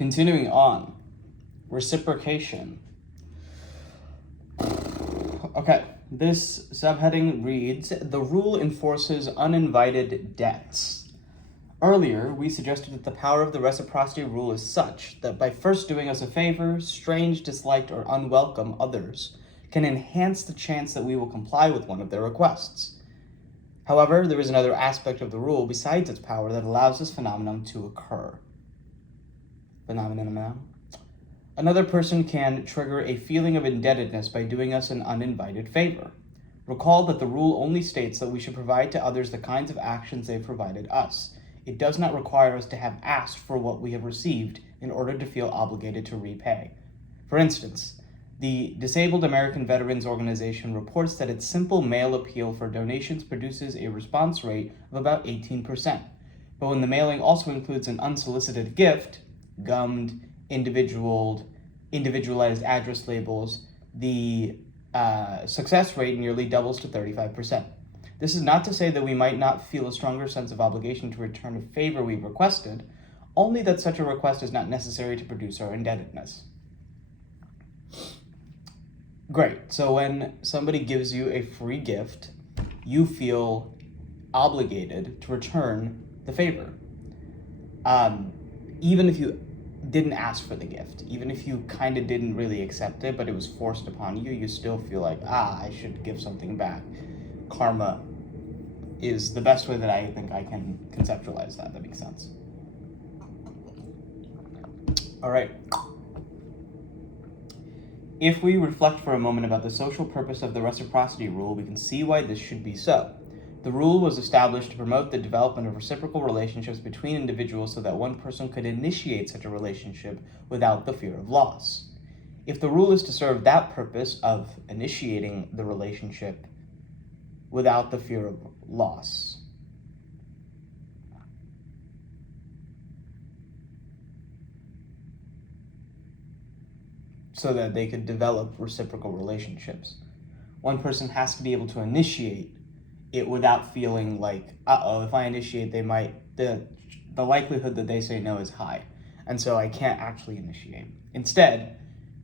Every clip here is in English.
Continuing on, reciprocation. Okay, this subheading reads, the rule enforces uninvited debts. Earlier, we suggested that the power of the reciprocity rule is such that by first doing us a favor, strange, disliked, or unwelcome others can enhance the chance that we will comply with one of their requests. However, there is another aspect of the rule besides its power that allows this phenomenon to occur. Another person can trigger a feeling of indebtedness by doing us an uninvited favor. Recall that the rule only states that we should provide to others the kinds of actions they've provided us. It does not require us to have asked for what we have received in order to feel obligated to repay. For instance, the Disabled American Veterans Organization reports that its simple mail appeal for donations produces a response rate of about 18%. But when the mailing also includes an unsolicited gift, gummed, individualized address labels, the success rate nearly doubles to 35%. This is not to say that we might not feel a stronger sense of obligation to return a favor we've requested, only that such a request is not necessary to produce our indebtedness. Great, so when somebody gives you a free gift, you feel obligated to return the favor. Even if you didn't ask for the gift, even if you kind of didn't really accept it, but it was forced upon you, you still feel like, I should give something back. Karma is the best way that I think I can conceptualize that. That makes sense. All right. If we reflect for a moment about the social purpose of the reciprocity rule, we can see why this should be so. The rule was established to promote the development of reciprocal relationships between individuals so that one person could initiate such a relationship without the fear of loss. If the rule is to serve that purpose of initiating the relationship without the fear of loss, so that they could develop reciprocal relationships, one person has to be able to initiate it without feeling like, if I initiate, they might, the likelihood that they say no is high, and so I can't actually initiate. Instead,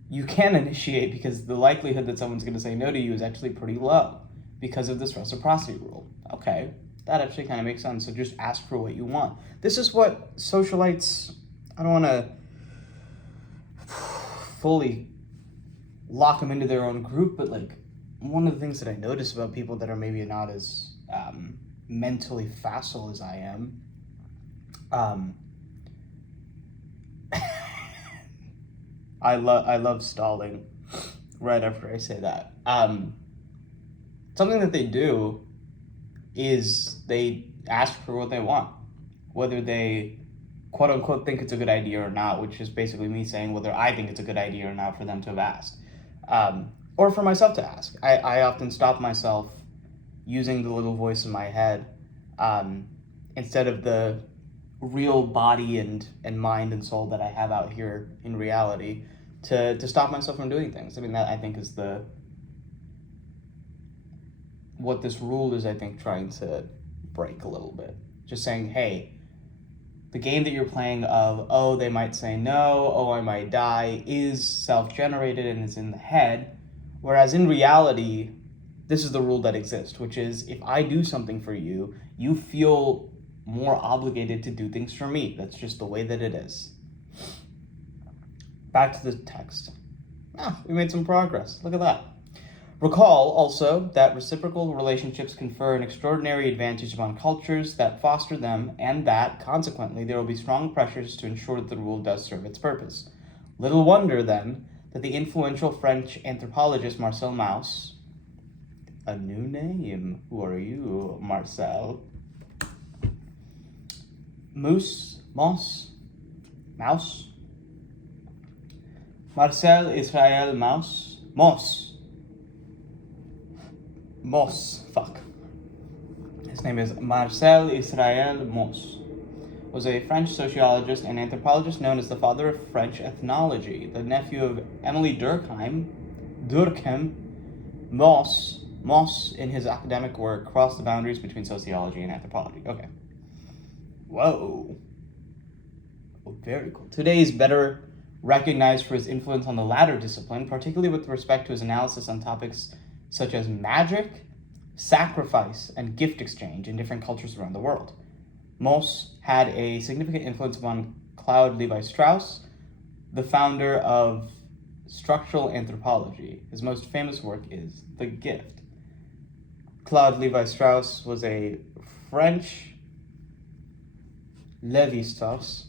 you can initiate because the likelihood that someone's going to say no to you is actually pretty low because of this reciprocity rule. Okay, that actually kind of makes sense. So just ask for what you want. This is what socialites, I don't want to fully lock them into their own group, but like, one of the things that I notice about people that are maybe not as mentally facile as I am, I love stalling right after I say that. Something that they do is they ask for what they want, whether they quote unquote think it's a good idea or not, which is basically me saying whether I think it's a good idea or not for them to have asked. Or for myself to ask. I often stop myself using the little voice in my head instead of the real body and mind and soul that I have out here in reality to stop myself from doing things. I mean, that I think is what this rule is, I think, trying to break a little bit. Just saying, hey, the game that you're playing of, they might say no, I might die, is self-generated and is in the head. Whereas in reality, this is the rule that exists, which is if I do something for you, you feel more obligated to do things for me. That's just the way that it is. Back to the text. We made some progress. Look at that. Recall also that reciprocal relationships confer an extraordinary advantage upon cultures that foster them, and that, consequently, there will be strong pressures to ensure that the rule does serve its purpose. Little wonder, then, that the influential French anthropologist Marcel Mauss, a new name, who are you, Marcel? Moose? Mouse? Marcel Israel Mauss? His name is Marcel Israel Mauss. Was a French sociologist and anthropologist known as the father of French ethnology, the nephew of Emily Durkheim. Mauss, in his academic work, crossed the boundaries between sociology and anthropology. Okay. Whoa. Very cool. Today is better recognized for his influence on the latter discipline, particularly with respect to his analysis on topics such as magic, sacrifice, and gift exchange in different cultures around the world. Mauss had a significant influence upon Claude Levi-Strauss, the founder of structural anthropology. His most famous work is The Gift. Claude Levi-Strauss was a Levi-Strauss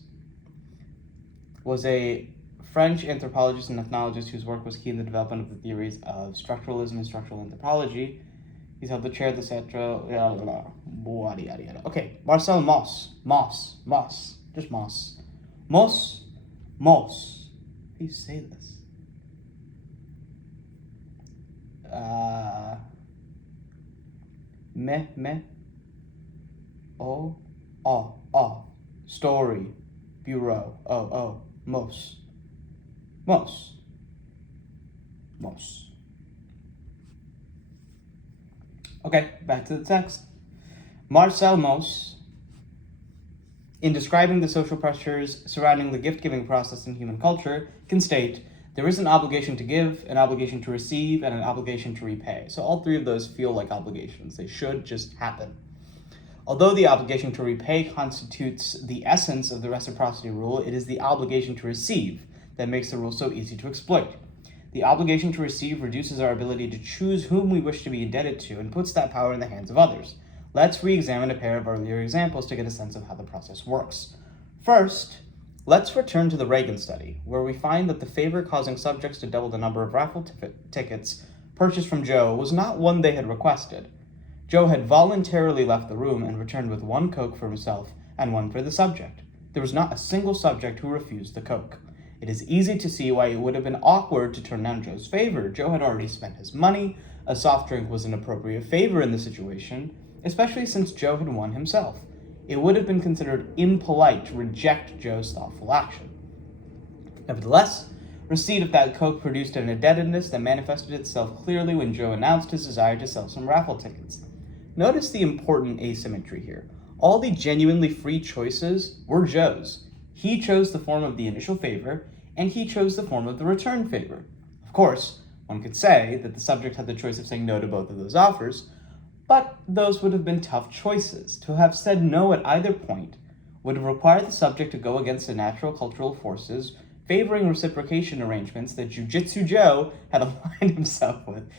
was a French anthropologist and ethnologist whose work was key in the development of the theories of structuralism and structural anthropology. He's held the chair of the Central. Okay, Marcel Mauss. Just Mauss. Mauss. How do you say this? Story. Bureau. Mauss. Okay, back to the text. Marcel Mauss, in describing the social pressures surrounding the gift-giving process in human culture, can state, there is an obligation to give, an obligation to receive, and an obligation to repay. So all three of those feel like obligations. They should just happen. Although the obligation to repay constitutes the essence of the reciprocity rule, it is the obligation to receive that makes the rule so easy to exploit. The obligation to receive reduces our ability to choose whom we wish to be indebted to and puts that power in the hands of others. Let's re-examine a pair of earlier examples to get a sense of how the process works. First, let's return to the Reagan study, where we find that the favor causing subjects to double the number of raffle tickets purchased from Joe was not one they had requested. Joe had voluntarily left the room and returned with one Coke for himself and one for the subject. There was not a single subject who refused the Coke. It is easy to see why it would have been awkward to turn down Joe's favor. Joe had already spent his money. A soft drink was an appropriate favor in the situation, especially since Joe had won himself. It would have been considered impolite to reject Joe's thoughtful action. Nevertheless, receipt of that Coke produced an indebtedness that manifested itself clearly when Joe announced his desire to sell some raffle tickets. Notice the important asymmetry here. All the genuinely free choices were Joe's. He chose the form of the initial favor, and he chose the form of the return favor. Of course, one could say that the subject had the choice of saying no to both of those offers, but those would have been tough choices. To have said no at either point would have required the subject to go against the natural cultural forces favoring reciprocation arrangements that Jiu-Jitsu Joe had aligned himself with.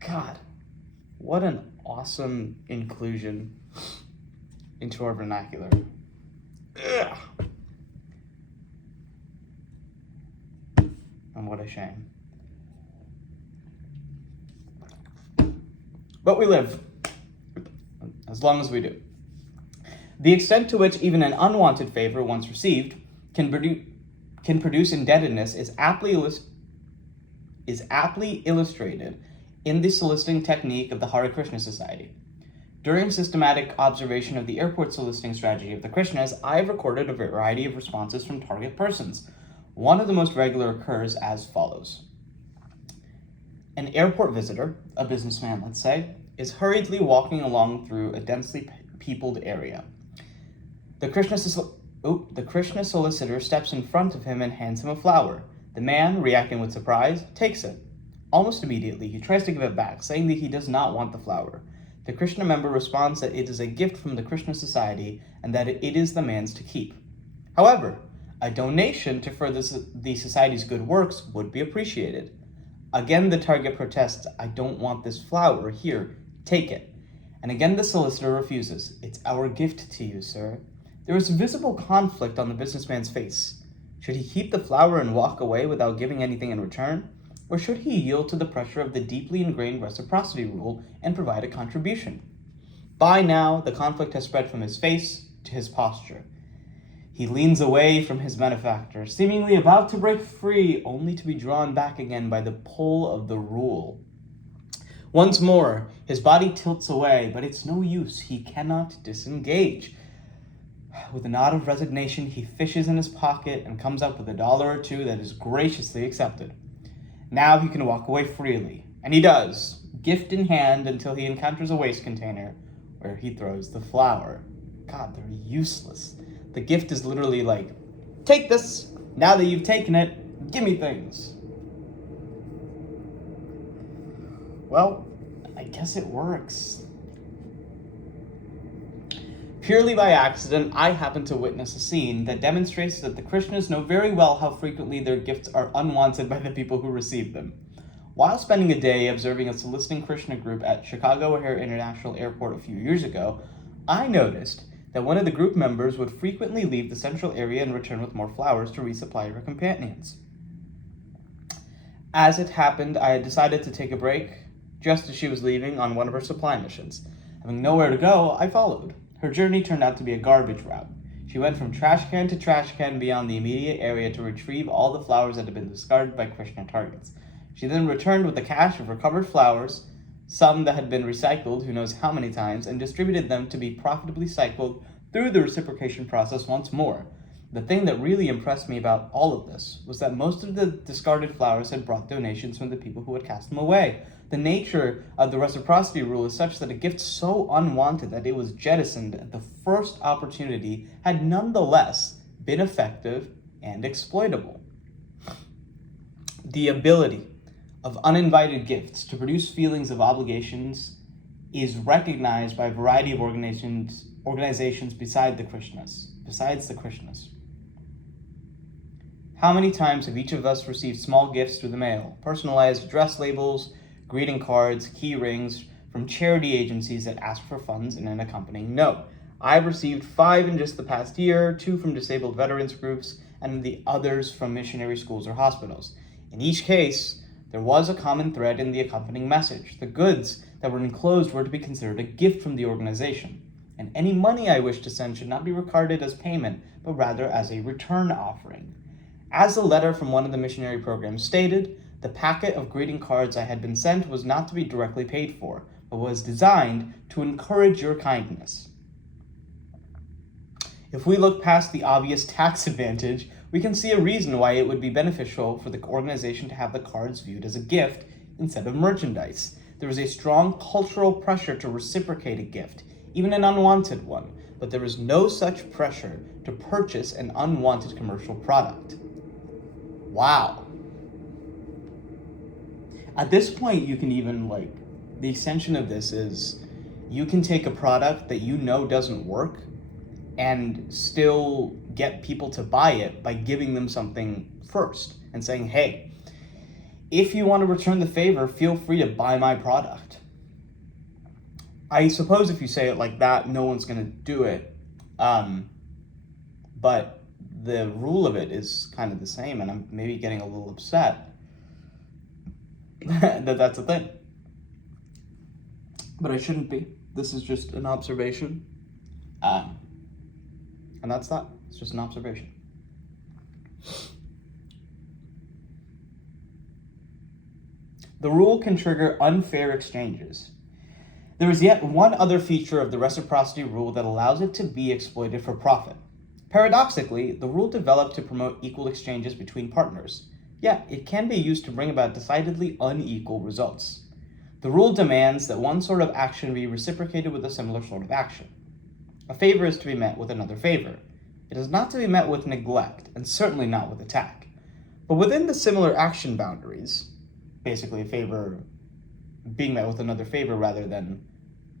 God, what an awesome inclusion into our vernacular. Ugh. And what a shame. But we live, as long as we do. The extent to which even an unwanted favor, once received, can produce indebtedness is aptly illustrated in the soliciting technique of the Hare Krishna Society. During systematic observation of the airport soliciting strategy of the Krishnas, I have recorded a variety of responses from target persons. One of the most regular occurs as follows. An airport visitor, a businessman let's say, is hurriedly walking along through a densely peopled area. The Krishna solicitor steps in front of him and hands him a flower. The man, reacting with surprise, takes it. Almost immediately, he tries to give it back, saying that he does not want the flower. The Krishna member responds that it is a gift from the Krishna Society and that it is the man's to keep. However, a donation to further the Society's good works would be appreciated. Again, the target protests, I don't want this flower, here, take it. And again, the solicitor refuses. It's our gift to you, sir. There is visible conflict on the businessman's face. Should he keep the flower and walk away without giving anything in return? Or should he yield to the pressure of the deeply ingrained reciprocity rule and provide a contribution? By now, the conflict has spread from his face to his posture. He leans away from his benefactor, seemingly about to break free, only to be drawn back again by the pull of the rule. Once more, his body tilts away, but it's no use. He cannot disengage. With a nod of resignation, he fishes in his pocket and comes up with $1 or $2 that is graciously accepted. Now he can walk away freely, and he does, gift in hand, until he encounters a waste container where he throws the flower. God, they're useless. The gift is literally like, take this. Now that you've taken it, give me things. Well, I guess it works. Purely by accident, I happened to witness a scene that demonstrates that the Krishnas know very well how frequently their gifts are unwanted by the people who receive them. While spending a day observing a soliciting Krishna group at Chicago O'Hare International Airport a few years ago, I noticed that one of the group members would frequently leave the central area and return with more flowers to resupply her companions. As it happened, I had decided to take a break just as she was leaving on one of her supply missions. Having nowhere to go, I followed. Her journey turned out to be a garbage route. She went from trash can to trash can beyond the immediate area to retrieve all the flowers that had been discarded by Krishna targets. She then returned with a cache of recovered flowers, some that had been recycled who knows how many times, and distributed them to be profitably cycled through the reciprocation process once more. The thing that really impressed me about all of this was that most of the discarded flowers had brought donations from the people who had cast them away. The nature of the reciprocity rule is such that a gift so unwanted that it was jettisoned at the first opportunity had nonetheless been effective and exploitable. The ability of uninvited gifts to produce feelings of obligations is recognized by a variety of organizations besides the Krishnas. How many times have each of us received small gifts through the mail, personalized address labels, greeting cards, key rings from charity agencies that ask for funds and an accompanying note? I've received 5 in just the past year, 2 from disabled veterans groups, and the others from missionary schools or hospitals. In each case, there was a common thread in the accompanying message. The goods that were enclosed were to be considered a gift from the organization, and any money I wished to send should not be regarded as payment, but rather as a return offering. As the letter from one of the missionary programs stated, the packet of greeting cards I had been sent was not to be directly paid for, but was designed to encourage your kindness. If we look past the obvious tax advantage, we can see a reason why it would be beneficial for the organization to have the cards viewed as a gift instead of merchandise. There is a strong cultural pressure to reciprocate a gift, even an unwanted one, but there is no such pressure to purchase an unwanted commercial product. Wow. At this point, you can even, the extension of this is you can take a product that you know doesn't work and still get people to buy it by giving them something first and saying, hey, if you want to return the favor, feel free to buy my product. I suppose if you say it like that, no one's going to do it. But the rule of it is kind of the same, and I'm maybe getting a little upset that's a thing. But I shouldn't be. This is just an observation. And that's that. It's just an observation. The rule can trigger unfair exchanges. There is yet one other feature of the reciprocity rule that allows it to be exploited for profit. Paradoxically, the rule developed to promote equal exchanges between partners, yet it can be used to bring about decidedly unequal results. The rule demands that one sort of action be reciprocated with a similar sort of action. A favor is to be met with another favor. It is not to be met with neglect, and certainly not with attack. But within the similar action boundaries, basically a favor being met with another favor rather than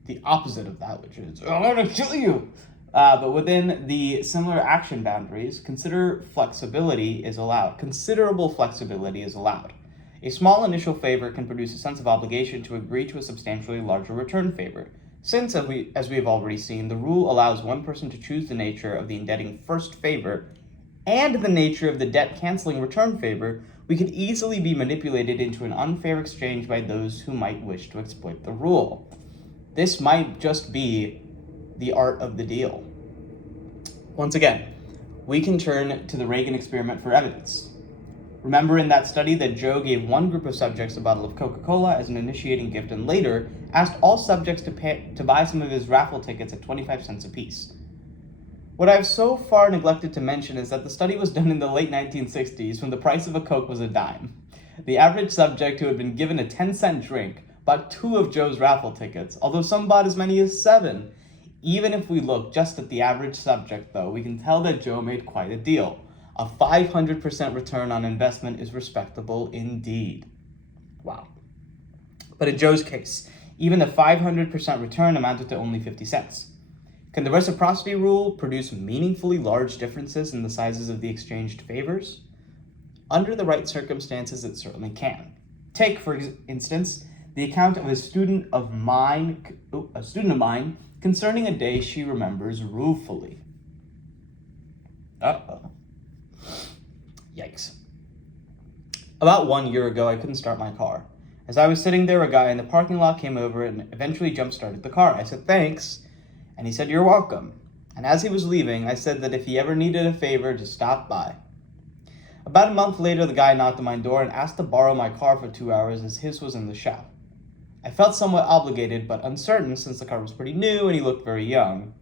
the opposite of that, which is, I'm going to kill you. But within the similar action boundaries, considerable flexibility is allowed. A small initial favor can produce a sense of obligation to agree to a substantially larger return favor. Since, as we have already seen, the rule allows one person to choose the nature of the indebting first favor and the nature of the debt-canceling return favor, we could easily be manipulated into an unfair exchange by those who might wish to exploit the rule. This might just be the art of the deal. Once again, we can turn to the Reagan experiment for evidence. Remember in that study that Joe gave one group of subjects a bottle of Coca-Cola as an initiating gift and later asked all subjects to buy some of his raffle tickets at 25 cents apiece. What I've so far neglected to mention is that the study was done in the late 1960s when the price of a Coke was a dime. The average subject who had been given a 10-cent drink bought 2 of Joe's raffle tickets, although some bought as many as 7. Even if we look just at the average subject, though, we can tell that Joe made quite a deal. A 500% return on investment is respectable indeed. Wow. But in Joe's case, even the 500% return amounted to only 50 cents. Can the reciprocity rule produce meaningfully large differences in the sizes of the exchanged favors? Under the right circumstances, it certainly can. Take, for instance, the account of a student of mine concerning a day she remembers ruefully. Uh-oh. Yikes. About 1 year ago, I couldn't start my car. As I was sitting there, a guy in the parking lot came over and eventually jump-started the car. I said, thanks, and he said, you're welcome. And as he was leaving, I said that if he ever needed a favor, to stop by. About a month later, the guy knocked on my door and asked to borrow my car for 2 hours as his was in the shop. I felt somewhat obligated, but uncertain since the car was pretty new and he looked very young.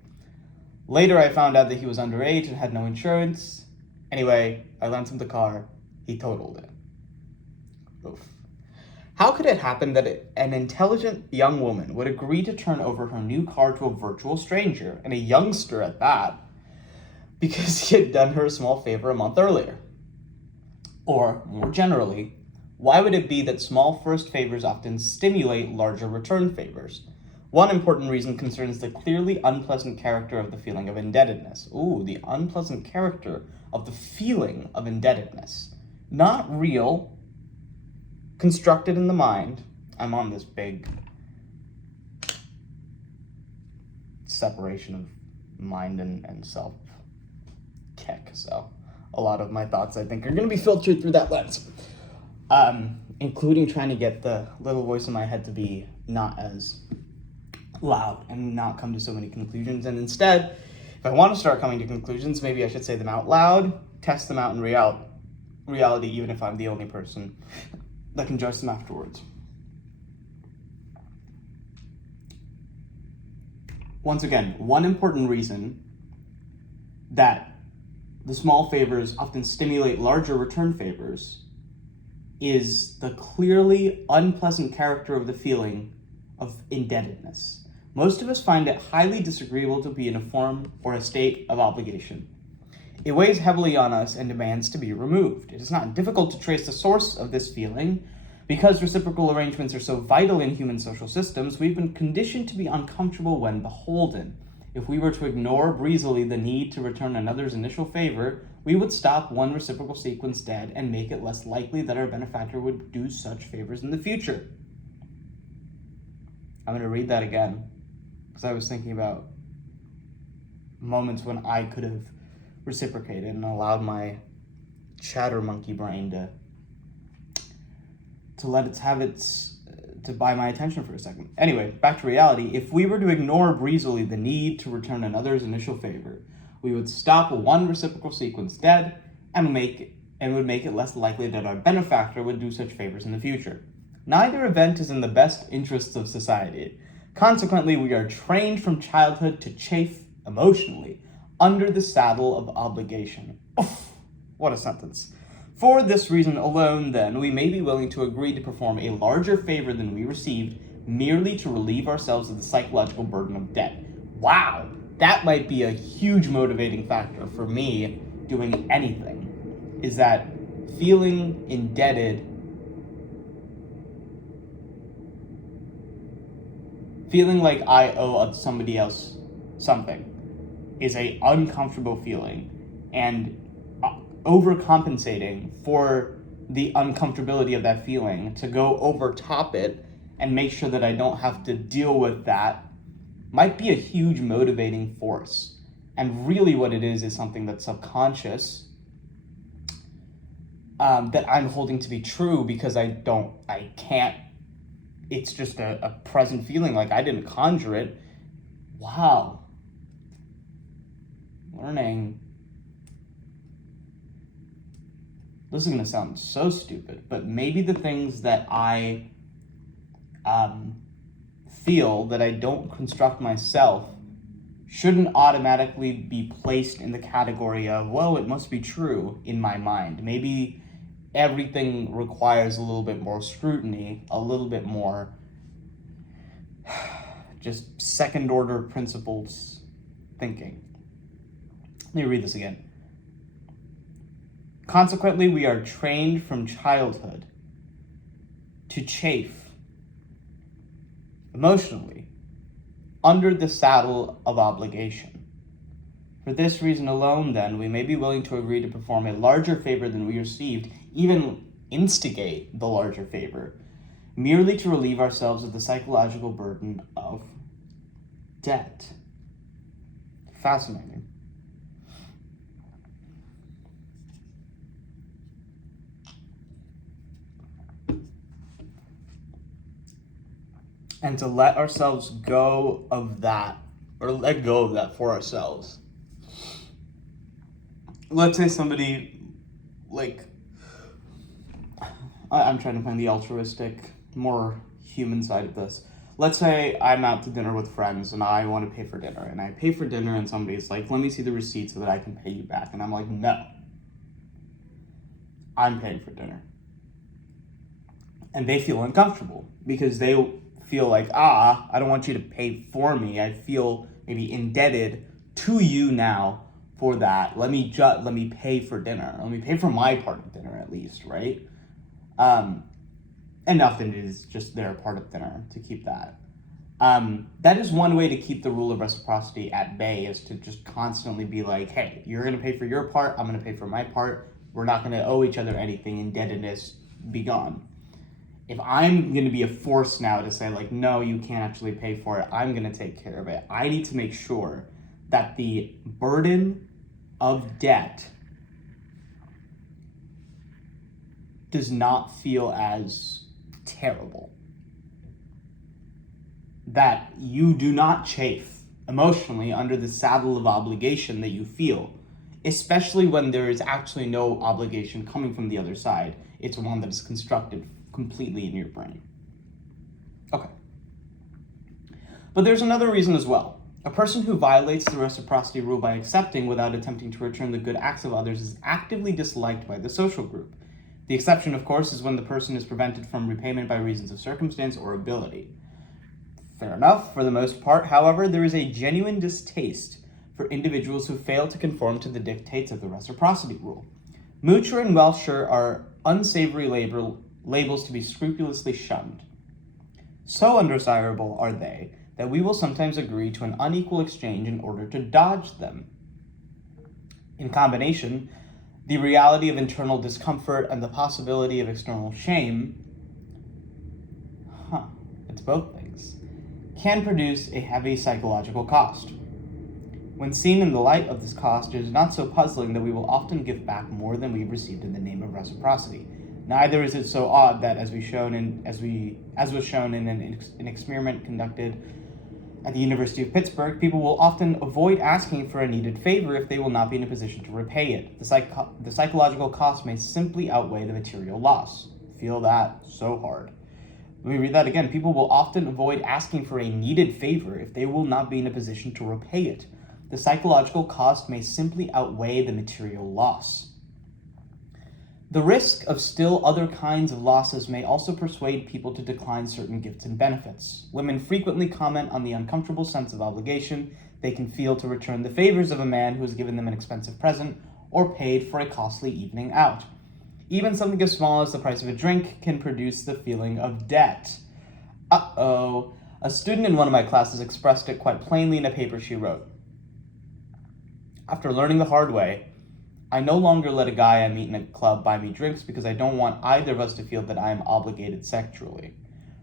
Later, I found out that he was underage and had no insurance. Anyway, I lent him the car. He totaled it. Oof. How could it happen that an intelligent young woman would agree to turn over her new car to a virtual stranger, and a youngster at that, because he had done her a small favor a month earlier? Or, more generally, why would it be that small first favors often stimulate larger return favors? One important reason concerns the clearly unpleasant character of the feeling of indebtedness. Ooh, the unpleasant character of the feeling of indebtedness. Not real, constructed in the mind. I'm on this big separation of mind and self kick, so a lot of my thoughts, I think, are going to be filtered through that lens. Including trying to get the little voice in my head to be not as loud and not come to so many conclusions. And instead, if I want to start coming to conclusions, maybe I should say them out loud, test them out in reality, even if I'm the only person that can judge them afterwards. Once again, one important reason that the small favors often stimulate larger return favors is the clearly unpleasant character of the feeling of indebtedness. Most of us find it highly disagreeable to be in a form or a state of obligation. It weighs heavily on us and demands to be removed. It is not difficult to trace the source of this feeling. Because reciprocal arrangements are so vital in human social systems, we've been conditioned to be uncomfortable when beholden. If we were to ignore breezily the need to return another's initial favor, we would stop one reciprocal sequence dead and make it less likely that our benefactor would do such favors in the future. I'm going to read that again, because I was thinking about moments when I could have reciprocated and allowed my chatter monkey brain to buy my attention for a second. Anyway, back to reality. If we were to ignore breezily the need to return another's initial favor, we would stop one reciprocal sequence dead and would make it less likely that our benefactor would do such favors in the future. Neither event is in the best interests of society. Consequently, we are trained from childhood to chafe emotionally under the saddle of obligation. Oof, what a sentence. For this reason alone, then, we may be willing to agree to perform a larger favor than we received merely to relieve ourselves of the psychological burden of debt. Wow, that might be a huge motivating factor for me doing anything, is that feeling indebted, feeling like I owe somebody else something is a uncomfortable feeling, and overcompensating for the uncomfortability of that feeling to go over top it and make sure that I don't have to deal with that might be a huge motivating force. And really what it is something that's subconscious, that I'm holding to be true because I can't, it's just a present feeling, like I didn't conjure it. Wow. Learning. This is going to sound so stupid, but maybe the things that I feel that I don't construct myself shouldn't automatically be placed in the category of, well, it must be true in my mind. Maybe everything requires a little bit more scrutiny, a little bit more just second order principles thinking. Let me read this again. Consequently, we are trained from childhood to chafe emotionally under the saddle of obligation. For this reason alone, then, we may be willing to agree to perform a larger favor than we received, even instigate the larger favor, merely to relieve ourselves of the psychological burden of debt. Fascinating. And to let ourselves go of that, or let go of that for ourselves. Let's say somebody, I'm trying to find the altruistic, more human side of this. Let's say I'm out to dinner with friends and I want to pay for dinner, and I pay for dinner and somebody's like, let me see the receipt so that I can pay you back. And I'm like, no, I'm paying for dinner. And they feel uncomfortable because they feel like, I don't want you to pay for me. I feel maybe indebted to you now for that. Let me pay for dinner. Let me pay for my part of dinner at least, right? And often it is just their part of dinner to keep that. That is one way to keep the rule of reciprocity at bay, is to just constantly be like, hey, you're going to pay for your part, I'm going to pay for my part. We're not going to owe each other anything. Indebtedness be gone. If I'm going to be a force now to say, like, no, you can't actually pay for it, I'm going to take care of it, I need to make sure that the burden of debt does not feel as terrible. That you do not chafe emotionally under the saddle of obligation that you feel, especially when there is actually no obligation coming from the other side. It's one that is constructed completely in your brain. Okay. But there's another reason as well. A person who violates the reciprocity rule by accepting without attempting to return the good acts of others is actively disliked by the social group. The exception, of course, is when the person is prevented from repayment by reasons of circumstance or ability. Fair enough, for the most part. However, there is a genuine distaste for individuals who fail to conform to the dictates of the reciprocity rule. Moocher and Welsher are unsavory labels to be scrupulously shunned. So undesirable are they that we will sometimes agree to an unequal exchange in order to dodge them. In combination, the reality of internal discomfort and the possibility of external shame, it's both things, can produce a heavy psychological cost. When seen in the light of this cost, it is not so puzzling that we will often give back more than we've received in the name of reciprocity. Neither is it so odd that, as was shown in an experiment conducted at the University of Pittsburgh, people will often avoid asking for a needed favor if they will not be in a position to repay it. The psychological cost may simply outweigh the material loss. Feel that so hard. Let me read that again. People will often avoid asking for a needed favor if they will not be in a position to repay it. The psychological cost may simply outweigh the material loss. The risk of still other kinds of losses may also persuade people to decline certain gifts and benefits. Women frequently comment on the uncomfortable sense of obligation they can feel to return the favors of a man who has given them an expensive present or paid for a costly evening out. Even something as small as the price of a drink can produce the feeling of debt. A student in one of my classes expressed it quite plainly in a paper she wrote. After learning the hard way, I no longer let a guy I meet in a club buy me drinks because I don't want either of us to feel that I am obligated sexually.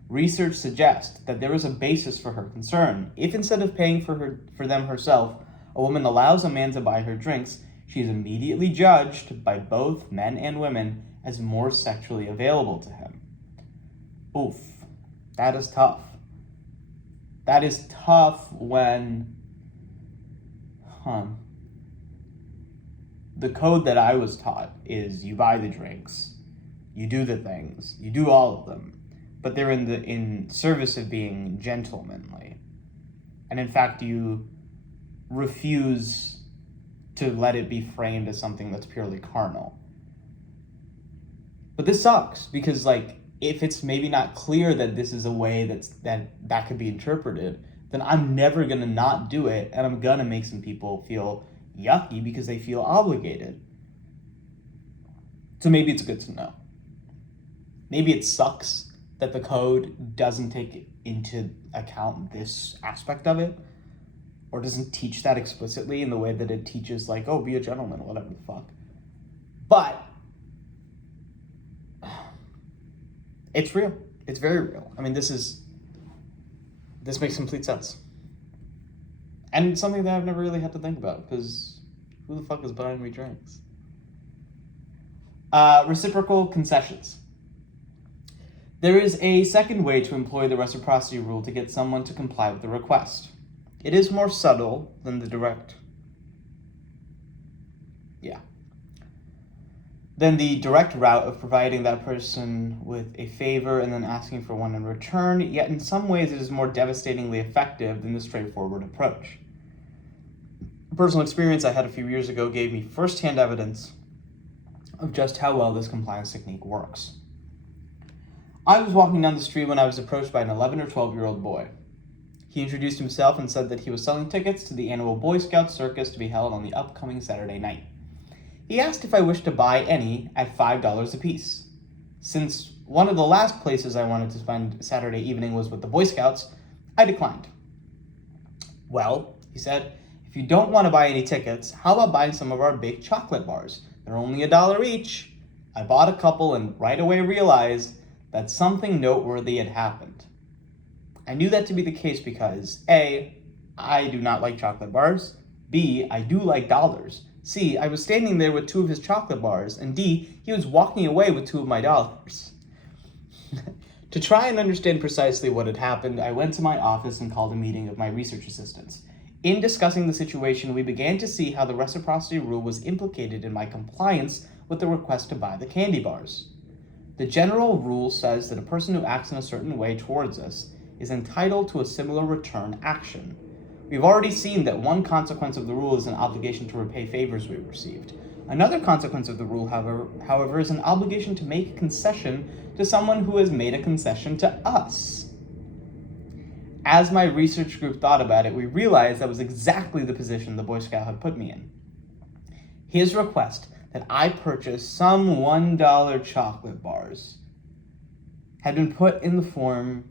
Research suggests that there is a basis for her concern. If instead of paying for them herself, a woman allows a man to buy her drinks, she is immediately judged by both men and women as more sexually available to him. Oof, that is tough. That is tough when, the code that I was taught is you buy the drinks, you do the things, you do all of them, but they're in service of being gentlemanly. And in fact, you refuse to let it be framed as something that's purely carnal. But this sucks because, if it's maybe not clear that this is a way that could be interpreted, then I'm never going to not do it, and I'm going to make some people feel yucky because they feel obligated. So maybe it's good to know. Maybe it sucks that the code doesn't take into account this aspect of it, or doesn't teach that explicitly in the way that it teaches, like, oh, be a gentleman, or whatever the fuck. But it's real. It's very real. I mean, this makes complete sense. And it's something that I've never really had to think about, because who the fuck is buying me drinks? Reciprocal concessions. There is a second way to employ the reciprocity rule to get someone to comply with the request. It is more subtle than the direct. Than the direct route of providing that person with a favor and then asking for one in return, yet in some ways it is more devastatingly effective than the straightforward approach. A personal experience I had a few years ago gave me firsthand evidence of just how well this compliance technique works. I was walking down the street when I was approached by an 11 or 12-year-old boy. He introduced himself and said that he was selling tickets to the annual Boy Scout circus to be held on the upcoming Saturday night. He asked if I wished to buy any at $5 apiece. Since one of the last places I wanted to spend Saturday evening was with the Boy Scouts, I declined. Well, he said, if you don't want to buy any tickets, how about buying some of our big chocolate bars? They're only $1 each. I bought a couple and right away realized that something noteworthy had happened. I knew that to be the case because A, I do not like chocolate bars, B, I do like dollars, C, I was standing there with 2 of his chocolate bars, and D, he was walking away with 2 of my dollars. To try and understand precisely what had happened, I went to my office and called a meeting of my research assistants. In discussing the situation, we began to see how the reciprocity rule was implicated in my compliance with the request to buy the candy bars. The general rule says that a person who acts in a certain way towards us is entitled to a similar return action. We've already seen that one consequence of the rule is an obligation to repay favors we received. Another consequence of the rule, however, is an obligation to make a concession to someone who has made a concession to us. As my research group thought about it, we realized that was exactly the position the Boy Scout had put me in. His request that I purchase some $1 chocolate bars had been put in the form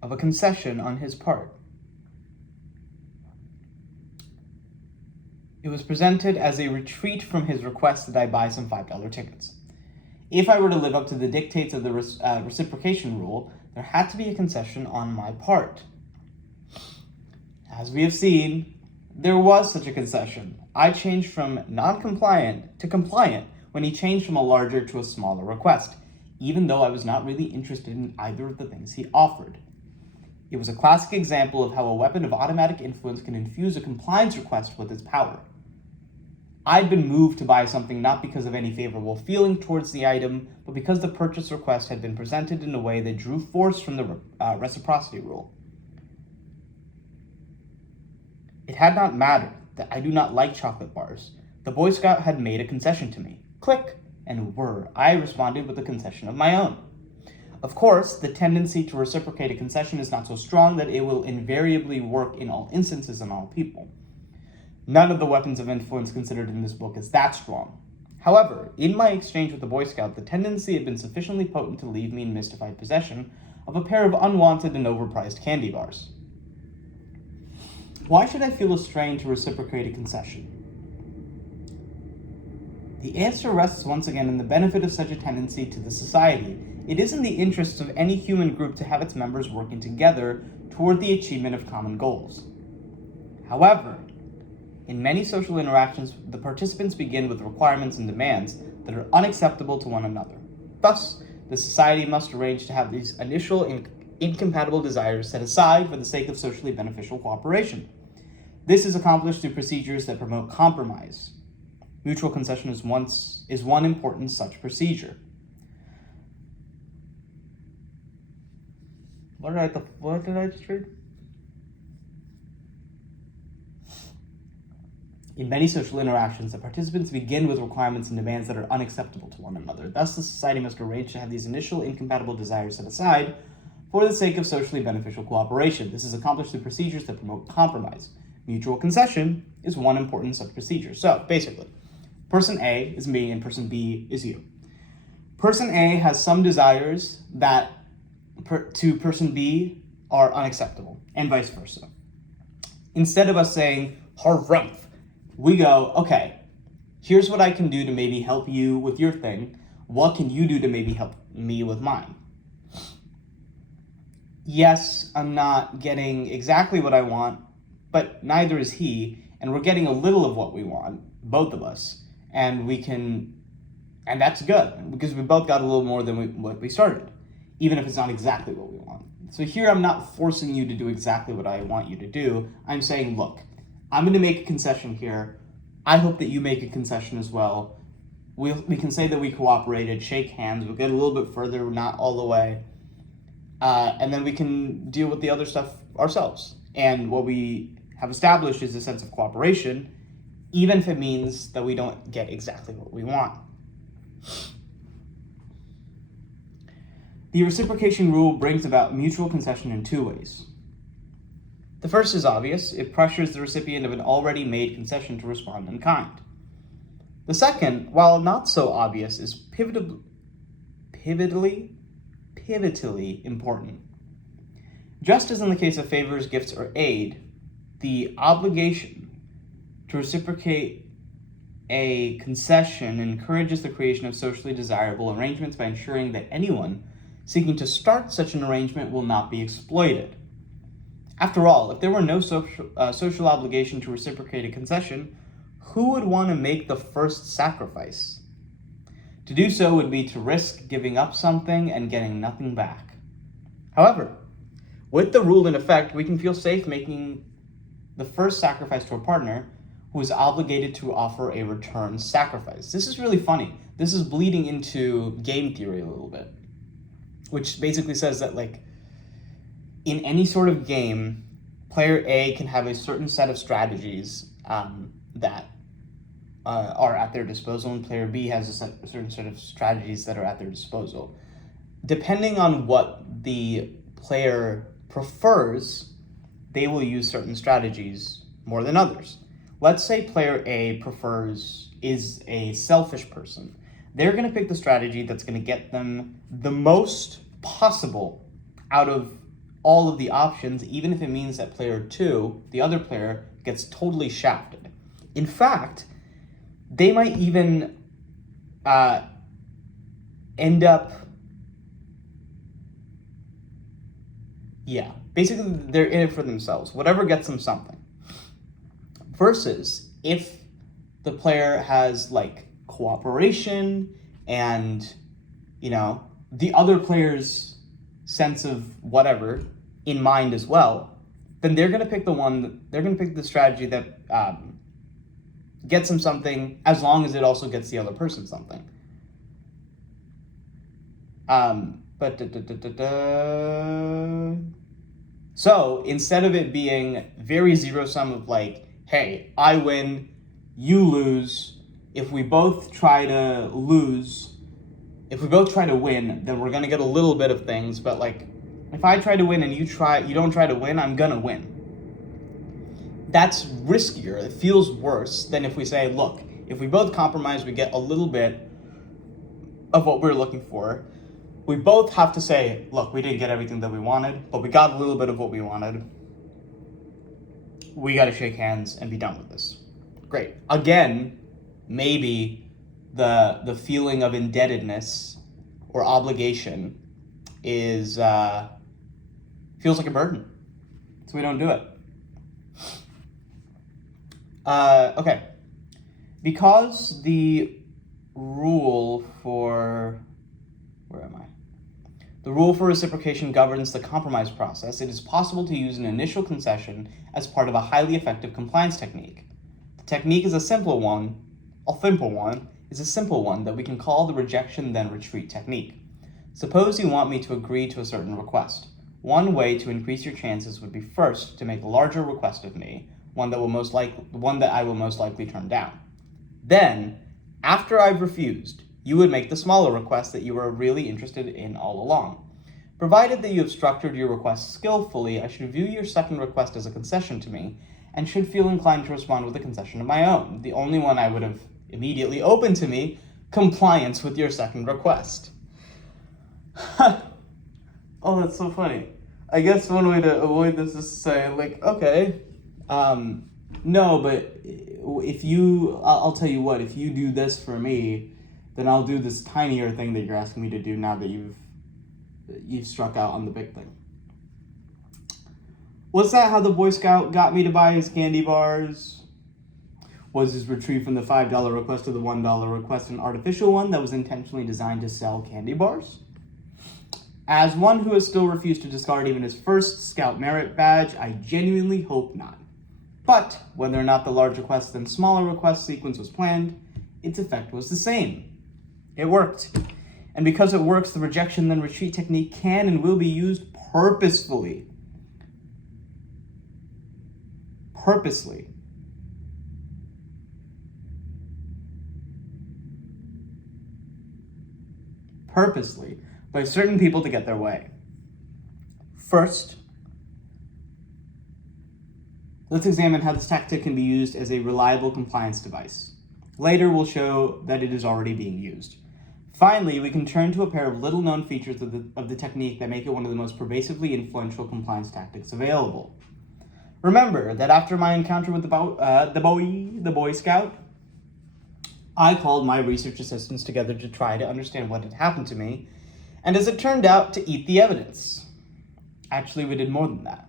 of a concession on his part. It was presented as a retreat from his request that I buy some $5 tickets. If I were to live up to the dictates of the reciprocation rule, there had to be a concession on my part. As we have seen, there was such a concession. I changed from non-compliant to compliant when he changed from a larger to a smaller request, even though I was not really interested in either of the things he offered. It was a classic example of how a weapon of automatic influence can infuse a compliance request with its power. I'd been moved to buy something not because of any favorable feeling towards the item, but because the purchase request had been presented in a way that drew force from the reciprocity rule. It had not mattered that I do not like chocolate bars. The Boy Scout had made a concession to me. Click, and whir, I responded with a concession of my own. Of course, the tendency to reciprocate a concession is not so strong that it will invariably work in all instances and all people. None of the weapons of influence considered in this book is that strong. However, in my exchange with the Boy Scout, the tendency had been sufficiently potent to leave me in mystified possession of a pair of unwanted and overpriced candy bars. Why should I feel a strain to reciprocate a concession? The answer rests once again in the benefit of such a tendency to the society. It is in the interests of any human group to have its members working together toward the achievement of common goals. However, in many social interactions, the participants begin with requirements and demands that are unacceptable to one another. Thus, the society must arrange to have these initial incompatible desires set aside for the sake of socially beneficial cooperation. This is accomplished through procedures that promote compromise. Mutual concession is one important such procedure. What did I just read? In many social interactions, the participants begin with requirements and demands that are unacceptable to one another. Thus, the society must arrange to have these initial incompatible desires set aside for the sake of socially beneficial cooperation. This is accomplished through procedures that promote compromise. Mutual concession is one important such procedure. So basically, person A is me and person B is you. Person A has some desires that to person B are unacceptable, and vice versa. Instead of us saying, harumph, we go, okay, here's what I can do to maybe help you with your thing. What can you do to maybe help me with mine? Yes, I'm not getting exactly what I want, but neither is he, and we're getting a little of what we want, both of us, and that's good, because we both got a little more than what we started, even if it's not exactly what we want. So here I'm not forcing you to do exactly what I want you to do. I'm saying, look, I'm going to make a concession here. I hope that you make a concession as well. We can say that we cooperated, shake hands, we'll get a little bit further, not all the way, and then we can deal with the other stuff ourselves. And what we have established is a sense of cooperation, even if it means that we don't get exactly what we want. The reciprocation rule brings about mutual concession in two ways. The first is obvious. It pressures the recipient of an already made concession to respond in kind. The second, while not so obvious, is pivotally important. Just as in the case of favors, gifts, or aid, the obligation to reciprocate a concession encourages the creation of socially desirable arrangements by ensuring that anyone seeking to start such an arrangement will not be exploited. After all, if there were no social obligation to reciprocate a concession, who would want to make the first sacrifice? To do so would be to risk giving up something and getting nothing back. However, with the rule in effect, we can feel safe making the first sacrifice to a partner who is obligated to offer a return sacrifice. This is really funny. This is bleeding into game theory a little bit, which basically says that, like, in any sort of game, player A can have a certain set of strategies that are at their disposal, and player B has a certain set of strategies that are at their disposal. Depending on what the player prefers, they will use certain strategies more than others. Let's say player A is a selfish person. They're going to pick the strategy that's going to get them the most possible out of all of the options, even if it means that player 2, the other player, gets totally shafted. In fact, they might even end up, basically they're in it for themselves, whatever gets them something. Versus if the player has, like, cooperation and, the other player's sense of whatever in mind as well, then they're going to pick the strategy that gets them something, as long as it also gets the other person something. So instead of it being very zero-sum of, like, hey, I win, you lose, if we both try to win, then we're gonna get a little bit of things, but, like, if I try to win and you don't try to win, I'm gonna win. That's riskier. It feels worse than if we say, look, if we both compromise, we get a little bit of what we're looking for. We both have to say, look, we didn't get everything that we wanted, but we got a little bit of what we wanted. We got to shake hands and be done with this. Great. Again, maybe the feeling of indebtedness or obligation is feels like a burden, so we don't do it. Okay. Because the rule for reciprocation governs the compromise process, it is possible to use an initial concession as part of a highly effective compliance technique. The technique is a simple one that we can call the rejection then retreat technique. Suppose you want me to agree to a certain request. One way to increase your chances would be first to make a larger request of me, one that I will most likely turn down. Then, after I've refused, you would make the smaller request that you were really interested in all along. Provided that you have structured your request skillfully, I should view your second request as a concession to me, and should feel inclined to respond with a concession of my own, the only one I would have immediately open to me, compliance with your second request. Oh, that's so funny. I guess one way to avoid this is to say, like, okay, no, but I'll tell you what, if you do this for me, then I'll do this tinier thing that you're asking me to do now that you've struck out on the big thing. Was that how the Boy Scout got me to buy his candy bars? Was his retreat from the $5 request to the $1 request an artificial one that was intentionally designed to sell candy bars? As one who has still refused to discard even his first Scout merit badge, I genuinely hope not. But whether or not the large request than smaller request sequence was planned, its effect was the same. It worked. And because it works, the rejection then retreat technique can and will be used purposefully. Purposely by certain people to get their way. First, let's examine how this tactic can be used as a reliable compliance device. Later, we'll show that it is already being used. Finally, we can turn to a pair of little-known features of the technique that make it one of the most pervasively influential compliance tactics available. Remember that after my encounter with the Boy Scout, I called my research assistants together to try to understand what had happened to me, and as it turned out, to eat the evidence. Actually, we did more than that.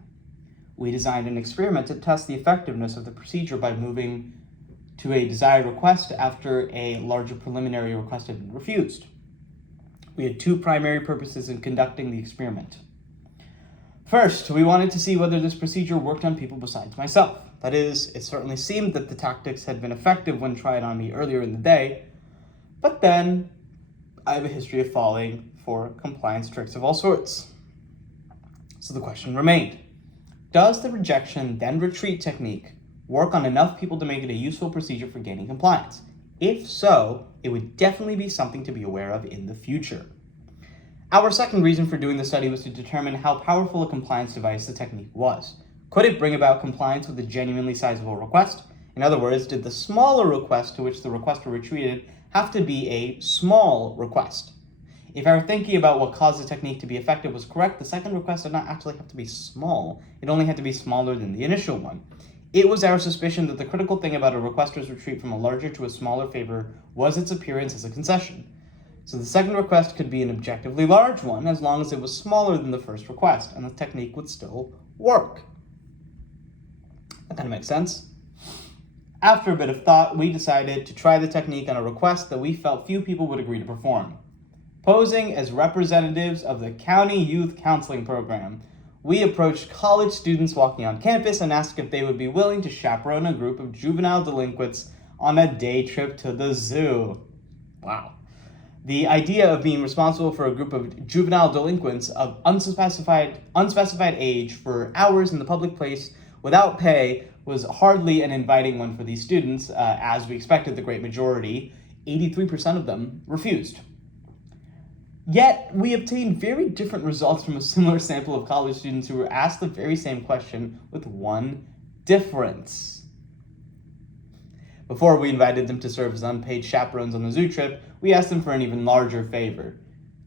We designed an experiment to test the effectiveness of the procedure by moving to a desired request after a larger preliminary request had been refused. We had two primary purposes in conducting the experiment. First, we wanted to see whether this procedure worked on people besides myself. That is, it certainly seemed that the tactics had been effective when tried on me earlier in the day, but then I have a history of falling for compliance tricks of all sorts. So the question remained, does the rejection then retreat technique work on enough people to make it a useful procedure for gaining compliance? If so, it would definitely be something to be aware of in the future. Our second reason for doing the study was to determine how powerful a compliance device the technique was. Could it bring about compliance with a genuinely sizable request? In other words, did the smaller request to which the requester retreated have to be a small request? If our thinking about what caused the technique to be effective was correct, the second request did not actually have to be small. It only had to be smaller than the initial one. It was our suspicion that the critical thing about a requester's retreat from a larger to a smaller favor was its appearance as a concession. So the second request could be an objectively large one as long as it was smaller than the first request, and the technique would still work. That kind of makes sense. After a bit of thought, we decided to try the technique on a request that we felt few people would agree to perform. Posing as representatives of the County Youth Counseling Program, we approached college students walking on campus and asked if they would be willing to chaperone a group of juvenile delinquents on a day trip to the zoo. Wow. The idea of being responsible for a group of juvenile delinquents of unspecified age for hours in the public place without pay was hardly an inviting one for these students, as we expected the great majority, 83% of them, refused. Yet, we obtained very different results from a similar sample of college students who were asked the very same question with one difference. Before we invited them to serve as unpaid chaperones on the zoo trip, we asked them for an even larger favor: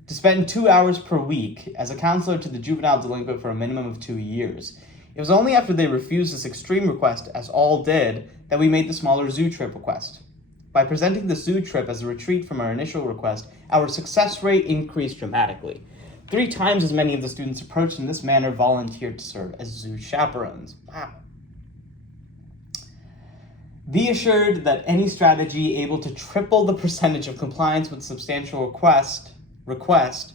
to spend 2 hours per week as a counselor to the juvenile delinquent for a minimum of 2 years. It was only after they refused this extreme request, as all did, that we made the smaller zoo trip request. By presenting the zoo trip as a retreat from our initial request, our success rate increased dramatically. 3 times as many of the students approached in this manner volunteered to serve as zoo chaperones. Wow. Be assured that any strategy able to triple the percentage of compliance with substantial request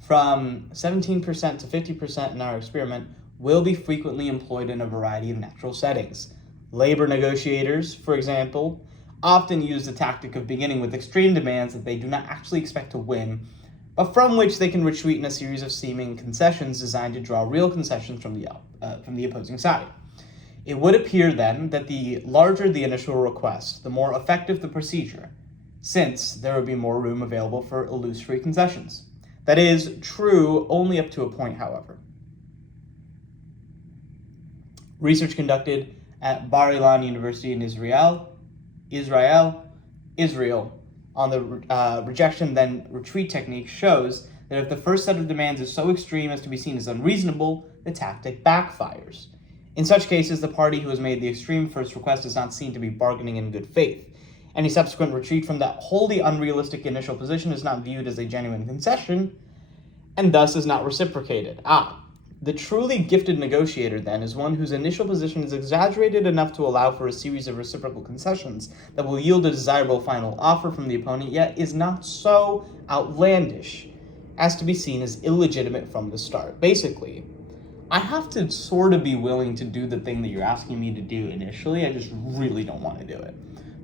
from 17% to 50% in our experiment will be frequently employed in a variety of natural settings. Labor negotiators, for example, often use the tactic of beginning with extreme demands that they do not actually expect to win, but from which they can retreat in a series of seeming concessions designed to draw real concessions from the opposing side. It would appear then that the larger the initial request, the more effective the procedure, since there would be more room available for illusory concessions. That is true only up to a point, however. Research conducted at Bar Ilan University in Israel on the rejection then retreat technique shows that if the first set of demands is so extreme as to be seen as unreasonable, the tactic backfires. In such cases, the party who has made the extreme first request is not seen to be bargaining in good faith. Any subsequent retreat from that wholly unrealistic initial position is not viewed as a genuine concession, and thus is not reciprocated. The truly gifted negotiator, then, is one whose initial position is exaggerated enough to allow for a series of reciprocal concessions that will yield a desirable final offer from the opponent, yet is not so outlandish as to be seen as illegitimate from the start. Basically, I have to sort of be willing to do the thing that you're asking me to do initially. I just really don't want to do it.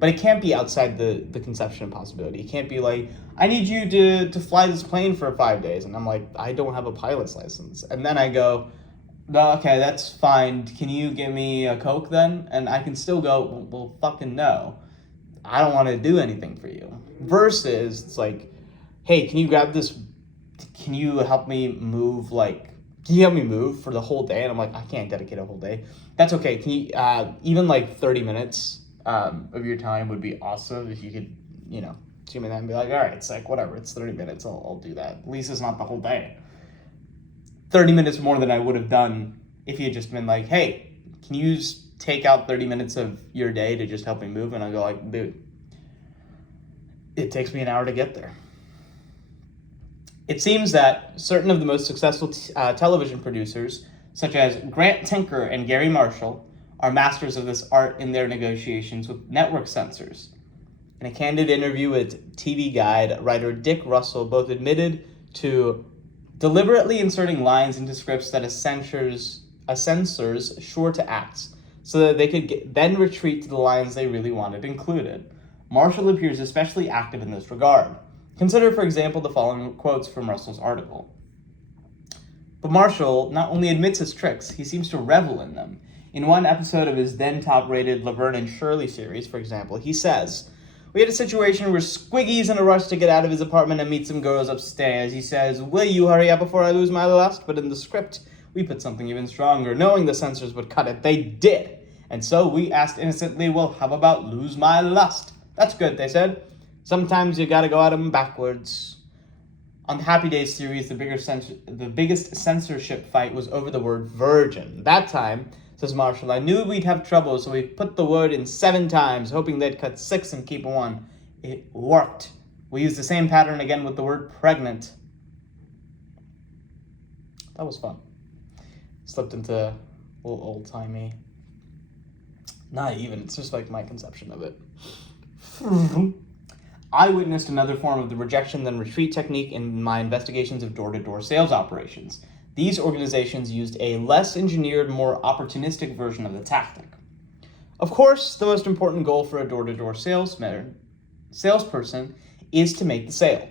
But it can't be outside the conception of possibility. It can't be like, I need you to fly this plane for 5 days. And I'm like, I don't have a pilot's license. And then I go, no, okay, that's fine. Can you give me a Coke then? And I can still go, well fucking no. I don't want to do anything for you. Versus, it's like, hey, can you grab this? Can you help me move, can you help me move for the whole day? And I'm like, I can't dedicate a whole day. That's okay. Can you, even 30 minutes of your time would be awesome if you could, see me then and be like, all right, it's whatever, it's 30 minutes, I'll do that. At least it's not the whole day. 30 minutes more than I would have done if you had just been like, hey, can you take out 30 minutes of your day to just help me move? And I go like, dude, it takes me an hour to get there. It seems that certain of the most successful television producers, such as Grant Tinker and Gary Marshall, are masters of this art in their negotiations with network censors. In a candid interview with TV Guide, writer Dick Russell both admitted to deliberately inserting lines into scripts that a censor's sure to axe, so that they could then retreat to the lines they really wanted included. Marshall appears especially active in this regard. Consider, for example, the following quotes from Russell's article. But Marshall not only admits his tricks, he seems to revel in them. In one episode of his then top-rated Laverne and Shirley series, for example, he says, we had a situation where Squiggy's in a rush to get out of his apartment and meet some girls upstairs. He says, will you hurry up before I lose my lust? But in the script, we put something even stronger. Knowing the censors would cut it, they did. And so we asked innocently, well, how about lose my lust? That's good, they said. Sometimes you gotta go at them backwards. On the Happy Days series, the biggest censorship fight was over the word virgin. That time, says Marshall, I knew we'd have trouble, so we put the word in 7 times, hoping they'd cut 6 and keep 1. It worked. We used the same pattern again with the word pregnant. That was fun. Slipped into a little old-timey. Not even, it's just my conception of it. I witnessed another form of the rejection then retreat technique in my investigations of door-to-door sales operations. These organizations used a less engineered, more opportunistic version of the tactic. Of course, the most important goal for a door-to-door salesperson is to make the sale.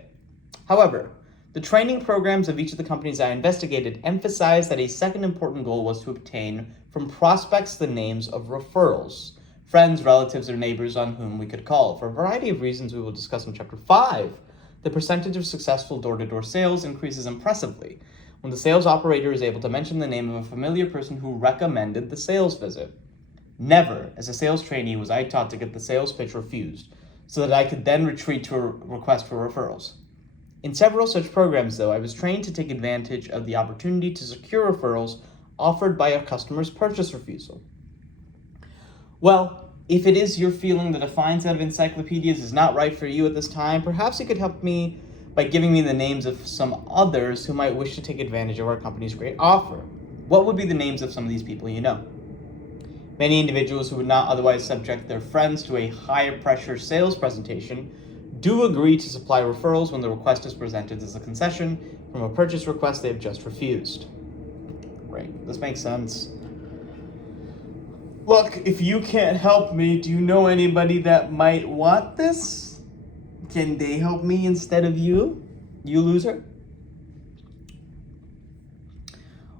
However, the training programs of each of the companies I investigated emphasized that a second important goal was to obtain from prospects the names of referrals, friends, relatives, or neighbors on whom we could call. For a variety of reasons we will discuss in Chapter 5, the percentage of successful door-to-door sales increases impressively when the sales operator is able to mention the name of a familiar person who recommended the sales visit. Never, as a sales trainee, was I taught to get the sales pitch refused, so that I could then retreat to a request for referrals. In several such programs, though, I was trained to take advantage of the opportunity to secure referrals offered by a customer's purchase refusal. Well, if it is your feeling that a fine set of encyclopedias is not right for you at this time, perhaps you could help me by giving me the names of some others who might wish to take advantage of our company's great offer. What would be the names of some of these people you know? Many individuals who would not otherwise subject their friends to a higher pressure sales presentation do agree to supply referrals when the request is presented as a concession from a purchase request they have just refused. Right, this makes sense. Look, if you can't help me, do you know anybody that might want this? Can they help me instead of you? You loser?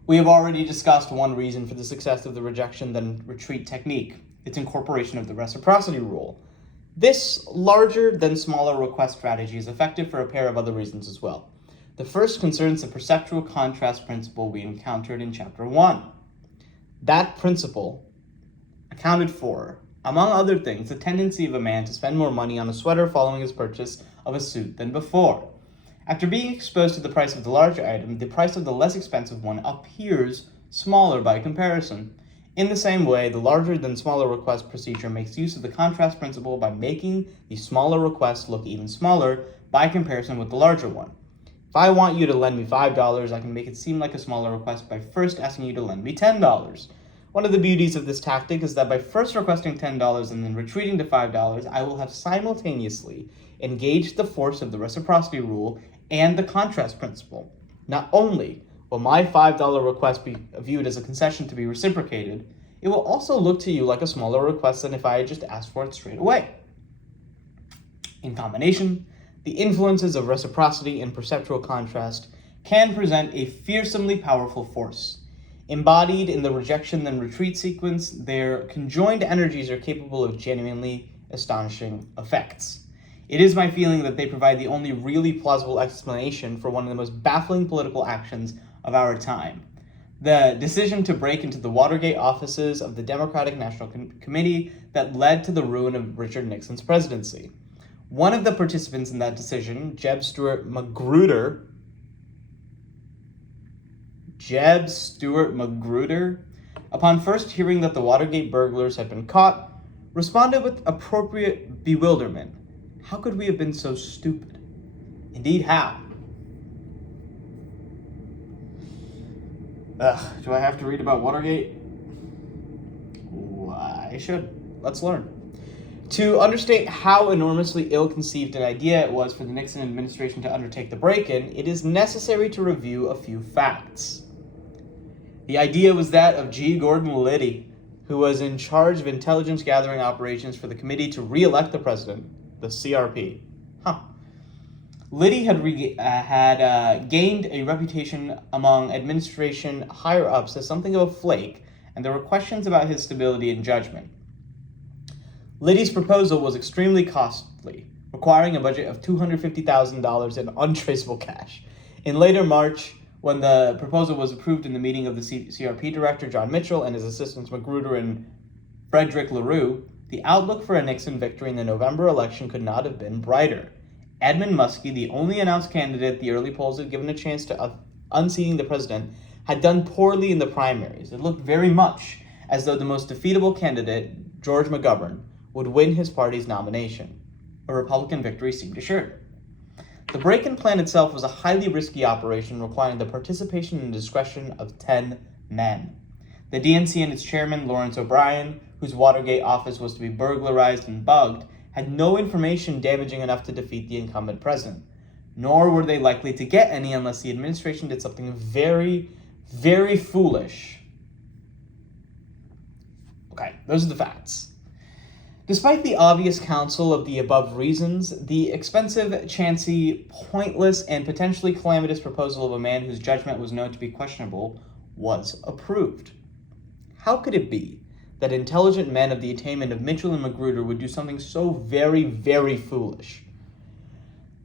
We have already discussed one reason for the success of the rejection then retreat technique, its incorporation of the reciprocity rule. This larger than smaller request strategy is effective for a pair of other reasons as well. The first concerns the perceptual contrast principle we encountered in Chapter 1. That principle accounted for, among other things, the tendency of a man to spend more money on a sweater following his purchase of a suit than before. After being exposed to the price of the larger item, the price of the less expensive one appears smaller by comparison. In the same way, the larger than smaller request procedure makes use of the contrast principle by making the smaller request look even smaller by comparison with the larger one. If I want you to lend me $5, I can make it seem like a smaller request by first asking you to lend me $10. One of the beauties of this tactic is that by first requesting $10 and then retreating to $5, I will have simultaneously engaged the force of the reciprocity rule and the contrast principle. Not only will my $5 request be viewed as a concession to be reciprocated, it will also look to you like a smaller request than if I had just asked for it straight away. In combination, the influences of reciprocity and perceptual contrast can present a fearsomely powerful force. Embodied in the rejection then retreat sequence, their conjoined energies are capable of genuinely astonishing effects. It is my feeling that they provide the only really plausible explanation for one of the most baffling political actions of our time. The decision to break into the Watergate offices of the Democratic National Committee that led to the ruin of Richard Nixon's presidency. One of the participants in that decision, Jeb Stuart Magruder, upon first hearing that the Watergate burglars had been caught, responded with appropriate bewilderment. How could we have been so stupid? Indeed, how? Do I have to read about Watergate? I should. Let's learn. To understate how enormously ill-conceived an idea it was for the Nixon administration to undertake the break-in, it is necessary to review a few facts. The idea was that of G. Gordon Liddy, who was in charge of intelligence gathering operations for the committee to re-elect the president, the CRP. Liddy had gained a reputation among administration higher-ups as something of a flake, and there were questions about his stability and judgment. Liddy's proposal was extremely costly, requiring a budget of $250,000 in untraceable cash. In later March, when the proposal was approved in the meeting of the CRP director, John Mitchell, and his assistants Magruder and Frederick LaRue, the outlook for a Nixon victory in the November election could not have been brighter. Edmund Muskie, the only announced candidate the early polls had given a chance to unseating the president, had done poorly in the primaries. It looked very much as though the most defeatable candidate, George McGovern, would win his party's nomination. A Republican victory seemed assured. The break-in plan itself was a highly risky operation requiring the participation and discretion of 10 men. The DNC and its chairman, Lawrence O'Brien, whose Watergate office was to be burglarized and bugged, had no information damaging enough to defeat the incumbent president. Nor were they likely to get any unless the administration did something very, very foolish. Okay, those are the facts. Despite the obvious counsel of the above reasons, the expensive, chancy, pointless, and potentially calamitous proposal of a man whose judgment was known to be questionable was approved. How could it be that intelligent men of the attainment of Mitchell and Magruder would do something so very, very foolish?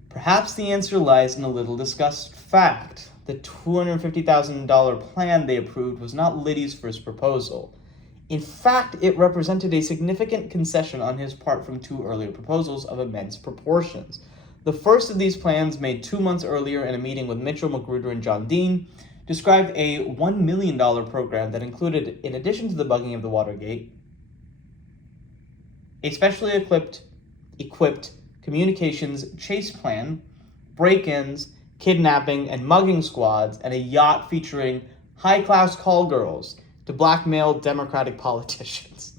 Perhaps the answer lies in a little discussed fact. The $250,000 plan they approved was not Liddy's first proposal. In fact, it represented a significant concession on his part from two earlier proposals of immense proportions. The first of these plans, made 2 months earlier in a meeting with Mitchell, Magruder, and John Dean, described a $1 million program that included, in addition to the bugging of the Watergate, a specially equipped communications chase plan, break-ins, kidnapping, and mugging squads, and a yacht featuring high-class call girls to blackmail Democratic politicians.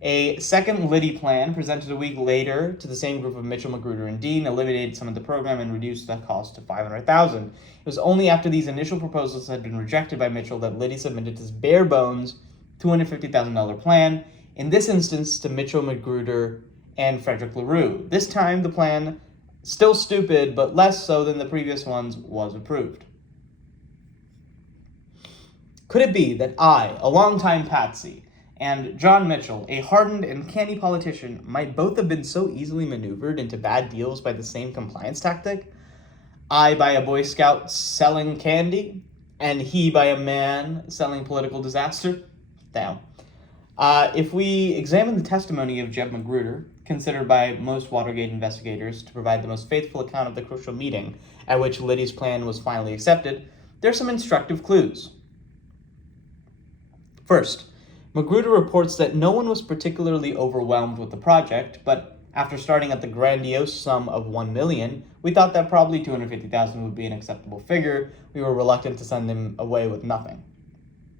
A second Liddy plan, presented a week later to the same group of Mitchell, Magruder, and Dean, eliminated some of the program and reduced the cost to $500,000. It was only after these initial proposals had been rejected by Mitchell that Liddy submitted his bare-bones $250,000 plan, in this instance to Mitchell, Magruder, and Frederick LaRue. This time, the plan, still stupid, but less so than the previous ones, was approved. Could it be that I, a longtime patsy, and John Mitchell, a hardened and canny politician, might both have been so easily maneuvered into bad deals by the same compliance tactic? I by a Boy Scout selling candy, and he by a man selling political disaster? Damn. If we examine the testimony of Jeb Magruder, considered by most Watergate investigators to provide the most faithful account of the crucial meeting at which Liddy's plan was finally accepted, there are some instructive clues. First, Magruder reports that no one was particularly overwhelmed with the project, but after starting at the grandiose sum of $1 million, we thought that probably $250,000 would be an acceptable figure. We were reluctant to send him away with nothing.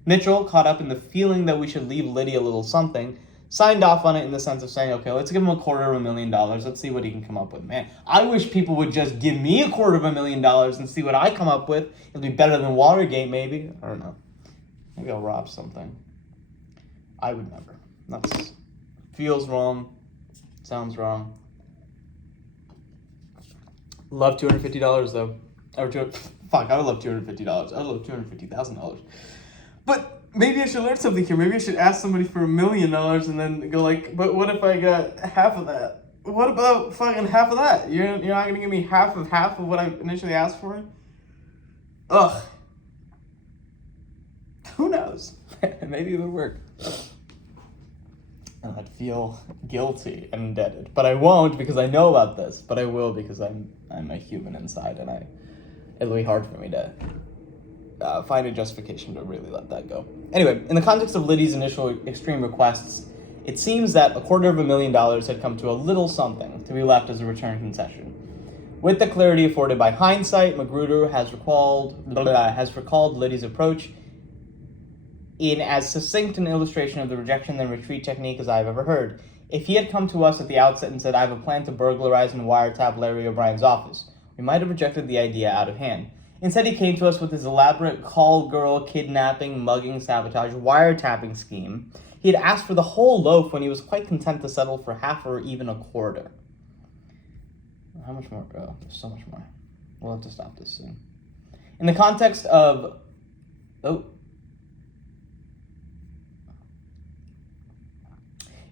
Mitchell, caught up in the feeling that we should leave Liddy a little something, signed off on it in the sense of saying, okay, let's give him $250,000. Let's see what he can come up with. Man, I wish people would just give me $250,000 and see what I come up with. It'll be better than Watergate, maybe. I don't know. Maybe I'll rob something. I would never. That's feels wrong. Sounds wrong. Love $250 though. I would love $250. I would love $250,000. But maybe I should learn something here. Maybe I should ask somebody for $1 million and then go like, but what if I got half of that? What about fucking half of that? You're not gonna give me half of what I initially asked for? Ugh. Who knows? Maybe it would work. And I'd feel guilty and indebted. But I won't because I know about this. But I will because I'm a human inside, and it'll be hard for me to find a justification to really let that go. Anyway, in the context of Liddy's initial extreme requests, it seems that $250,000 had come to a little something to be left as a return concession. With the clarity afforded by hindsight, Magruder has recalled Liddy's approach in as succinct an illustration of the rejection and retreat technique as I've ever heard. If he had come to us at the outset and said, I have a plan to burglarize and wiretap Larry O'Brien's office, we might have rejected the idea out of hand. Instead, he came to us with his elaborate call girl, kidnapping, mugging, sabotage, wiretapping scheme. He had asked for the whole loaf when he was quite content to settle for half or even a quarter. How much more? Oh, there's so much more. We'll have to stop this soon. In the context of...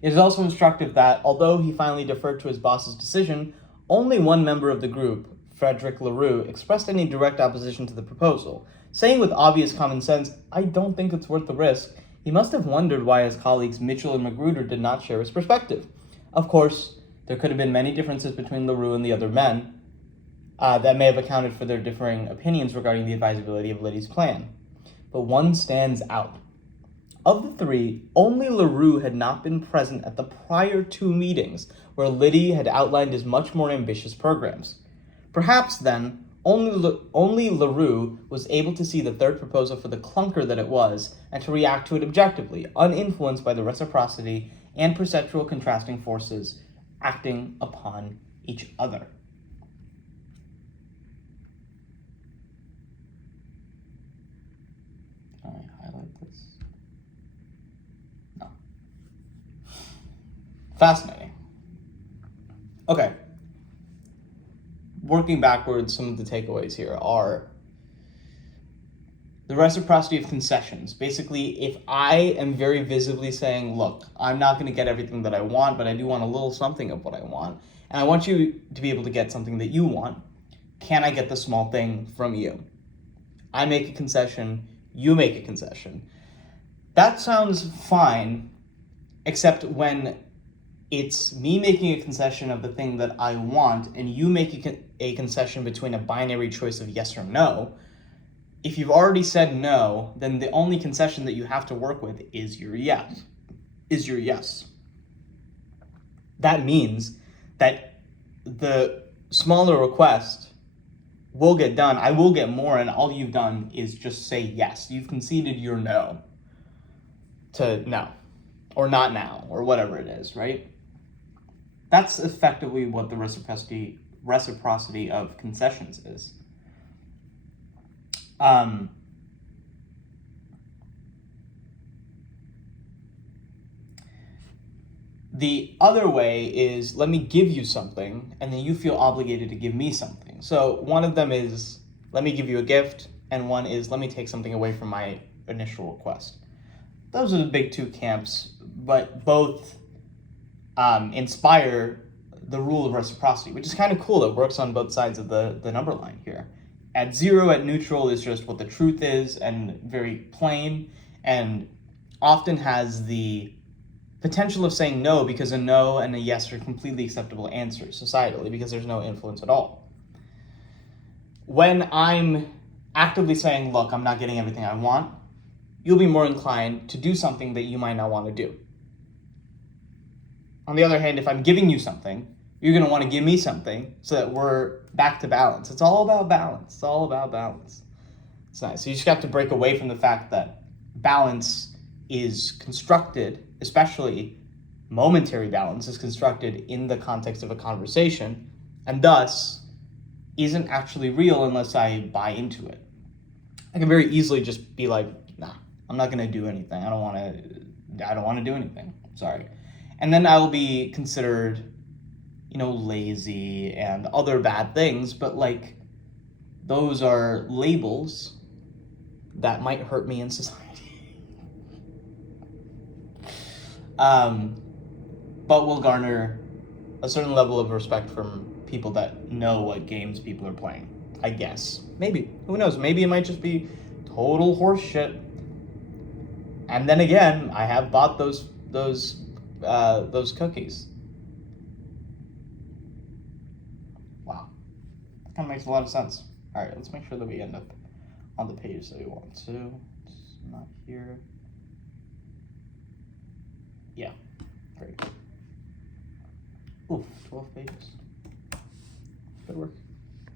It is also instructive that, although he finally deferred to his boss's decision, only one member of the group, Frederick LaRue, expressed any direct opposition to the proposal, saying with obvious common sense, I don't think it's worth the risk. He must have wondered why his colleagues Mitchell and Magruder did not share his perspective. Of course, there could have been many differences between LaRue and the other men that may have accounted for their differing opinions regarding the advisability of Liddy's plan. But one stands out. Of the three, only LaRue had not been present at the prior two meetings where Liddy had outlined his much more ambitious programs. Perhaps, then, only LaRue was able to see the third proposal for the clunker that it was and to react to it objectively, uninfluenced by the reciprocity and perceptual contrasting forces acting upon each other. Can I highlight this? No. Fascinating. Okay. Working backwards, some of the takeaways here are the reciprocity of concessions. Basically, if I am very visibly saying, look, I'm not going to get everything that I want, but I do want a little something of what I want, and I want you to be able to get something that you want, can I get the small thing from you? I make a concession, you make a concession. That sounds fine, except when it's me making a concession of the thing that I want, and you making a concession between a binary choice of yes or no. If you've already said no, then the only concession that you have to work with is your yes. That means that the smaller request will get done. I will get more, and all you've done is just say yes. You've conceded your no to no, or not now, or whatever it is, right? That's effectively what the reciprocity of concessions is. The other way is, let me give you something, and then you feel obligated to give me something. So one of them is, let me give you a gift, and one is, let me take something away from my initial request. Those are the big two camps, but both inspire the rule of reciprocity, which is kind of cool. It works on both sides of the number line here. At 0, at neutral, is just what the truth is and very plain, and often has the potential of saying no, because a no and a yes are completely acceptable answers societally because there's no influence at all. When I'm actively saying, look, I'm not getting everything I want, you'll be more inclined to do something that you might not want to do. On the other hand, if I'm giving you something, you're going to want to give me something so that we're back to balance. It's all about balance. It's all about balance. It's nice. So you just have to break away from the fact that balance is constructed, especially momentary balance is constructed in the context of a conversation, and thus isn't actually real unless I buy into it. I can very easily just be like, nah, I'm not going to do anything. I don't want to do anything. Sorry. And then I will be considered, lazy and other bad things, but like those are labels that might hurt me in society. But will garner a certain level of respect from people that know what games people are playing, I guess. Maybe. Who knows? Maybe it might just be total horse shit. And then again, I have bought those cookies. Wow. That kind of makes a lot of sense. All right, let's make sure that we end up on the page that we want to. It's not here. Yeah, great. Ooh, 12 pages. Good work.